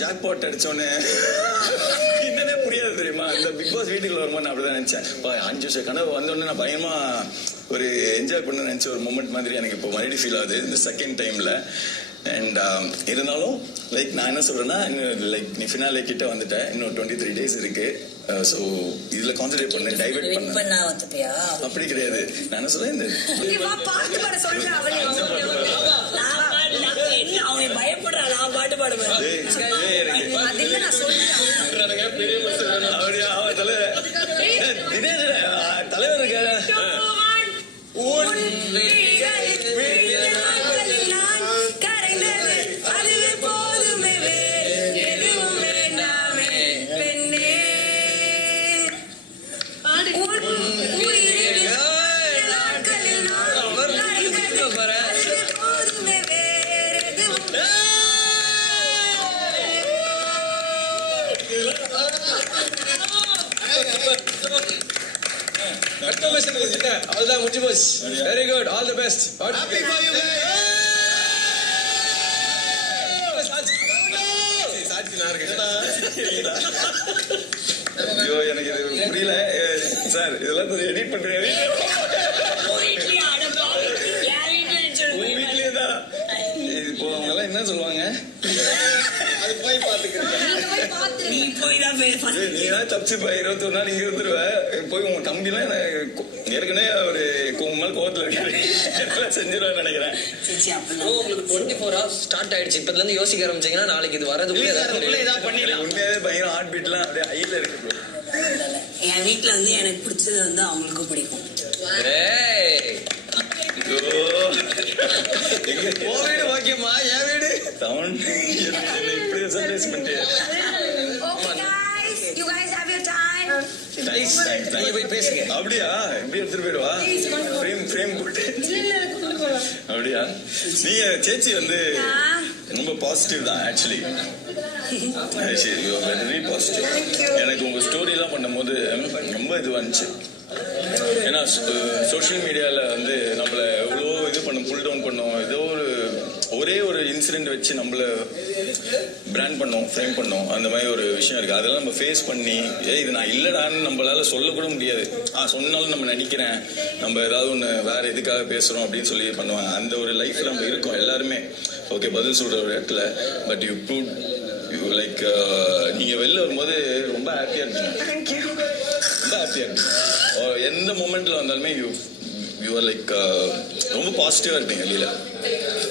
Jackpot அடிச்சோன்னு என்னன்னே புரியாது தெரியுமா. இந்த பிக் பாஸ் வீட்டுக்குள்ள வரும்போது நான் அப்படிதான் நினைச்சேன். 5 வருஷம் கனவு வந்தோடனே நான் பயமா ஒரு என்ஜாய் பண்ண நினைச்ச ஒரு மூமெண்ட் மாதிரி எனக்கு இப்போ மறுபடியும் ஃபீல் ஆகுது இந்த செகண்ட் டைம்ல. அண்ட் இருந்தாலும் லைக் நான் என்ன சொல்றேன்னா, லைக் நீ ஃபினாலே கிட்ட வந்துட்டேன், இன்னும் 23 days இருக்கு. ஸோ இதுல கான்சென்ட்ரேட் பண்ண, டைவர்ட் பண்ண. அப்படி கிடையாது, நான் என்ன சொல்றேன், இந்த பாட்டு பாடுவேன். தலைவர் இருக்காரு. All the much. Very good. All the best. Happy for you guys. ஐயோ எனக்கு இது புரியல சார். இதெல்லாம் எடிட் பண்றேன். வீட்லயே தான். இப்போ அவங்க எல்லாம் என்ன சொல்லுவாங்க, அது போய் பாத்துக்கிறேன். நீ தான் தப்பிச்சு 21 நாள் இங்க இருந்துருவேன். போய் உங்க தம்பி எல்லாம் ஏற்கனவே ஒரு மேல் கோவத்துல இருக்காரு, செஞ்சிருவேன் நினைக்கிறேன். உங்களுக்கு 24 hours ஸ்டார்ட் ஆயிடுச்சு. இப்பல இருந்து யோசிக்க ஆரம்பிச்சீங்கன்னா நாளைக்கு இது வரதுக்குள்ள ஏதாவது பண்ணிடலாம். உண்மையாவே பயங்கர ஹார்ட் பீட்லாம் அப்படியே ஹைல இருக்கு. என் வீட்டுல வந்து எனக்கு பிடிச்சது வந்து அவங்களுக்கும் பிடிக்கும். வீடு வாக்கியமா என் வீடு சவுண்ட் இப்படி சர்ப்ரைஸ் பண்ணிட்டு. அப்படியா, இப்படி எடுத்துட்டு போயிடுவா. ஃப்ரேம் போட்டு அப்படியா. நீங்க சேச்சி வந்து ரொம்ப பாசிட்டிவ் தான் ஆக்சுவலி. சரி, வெரி பாசிட்டிவ். எனக்கு உங்க ஸ்டோரி எல்லாம் பண்ணும்போது ரொம்ப இதுவா இருந்துச்சு. ஏன்னா சோஷியல் மீடியால வந்து நம்மள எவ்வளோ இது பண்ண புல் டவுன் பண்ணோம். ஏதோ ஒரே ஒரு இன்சிடென்ட் வச்சு நம்மள பிராண்ட் பண்ணோம், ஃப்ரேம் பண்ணோம். அந்த மாதிரி ஒரு விஷயம் இருக்கு. அதெல்லாம் நம்ம ஃபேஸ் பண்ணி இது நான் இல்லடான்னு நம்மளால சொல்லக்கூட முடியாது. சொன்னாலும் நம்ம நடிக்கிறேன், நம்ம ஏதாவது ஒன்று வேற எதுக்காக பேசுறோம் அப்படின்னு சொல்லி பண்ணுவாங்க. அந்த ஒரு லைஃப்ல நம்ம இருக்கோம் எல்லாருமே. ஓகே, பதில் சொல்ற ஒரு இடத்துல. But you prove you like நீங்க வெளில வரும்போது ரொம்ப ஹாப்பியா இருக்கீங்க. ரொம்ப ஹாப்பியா இருக்கு. எந்த மூமெண்ட்ல வந்தாலுமே யூ ஆர் லைக் ரொம்ப பாசிட்டிவா இருப்பீங்க வெளியில.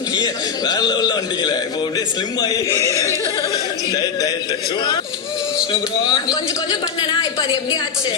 நீங்க வேற லெவல்ல வந்துட்டீங்களே. இப்போ அப்படியே ஸ்லிம் ஆகி கொஞ்சம் பண்ணனா இப்ப அது எப்படி ஆச்சு?